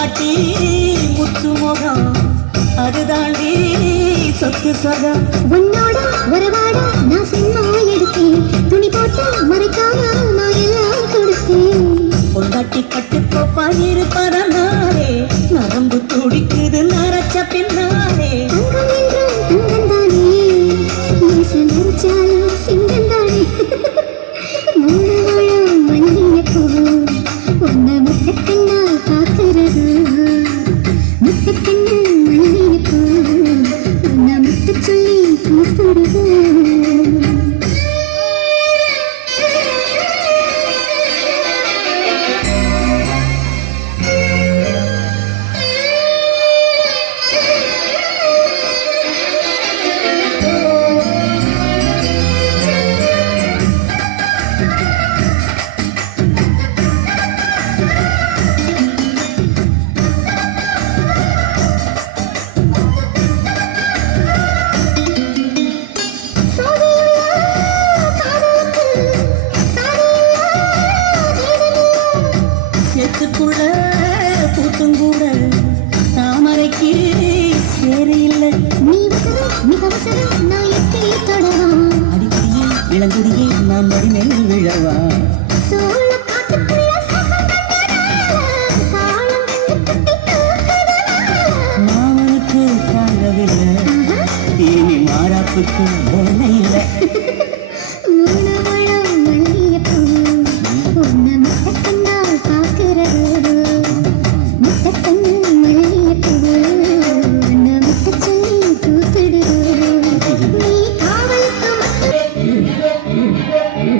பொண்டாட்டி முத்து முகம் அதுதாண்டி சொத்து சொகம். உன்னோட உறவாட நான் சினிமா எடுத்தேன், துணி போட்டு மறைக்காம நான் எல்லாம் கொடுத்தேன். பொண்டாட்டி கட்டு கோப்பா இருப்பதனாலே நரம்பு துடிக்குது நரச்ச பின்னாலே. தங்கம் என்றும் தங்கம் தானே, நேச நரைச்சாலும் சிங்கம் தானே. முன்னவளும் மல்லிய பூ உன்னை முத்தக்கண்ணால் பார்க்கிறது. முத்தக்கண்ணு மல்லிய பூ உன்னை முத்த சொல்லி கூப்பிடுது. சேத்துக்குள்ள பூத்துங்கூட தாமரைக்கு சேரையில்லை. நீ வசரம் மிக வசரம் நான் எட்டி தொடவா, அடிக்கடியே இளங்குடியே நான் மடிமேல் விழவா. சோழ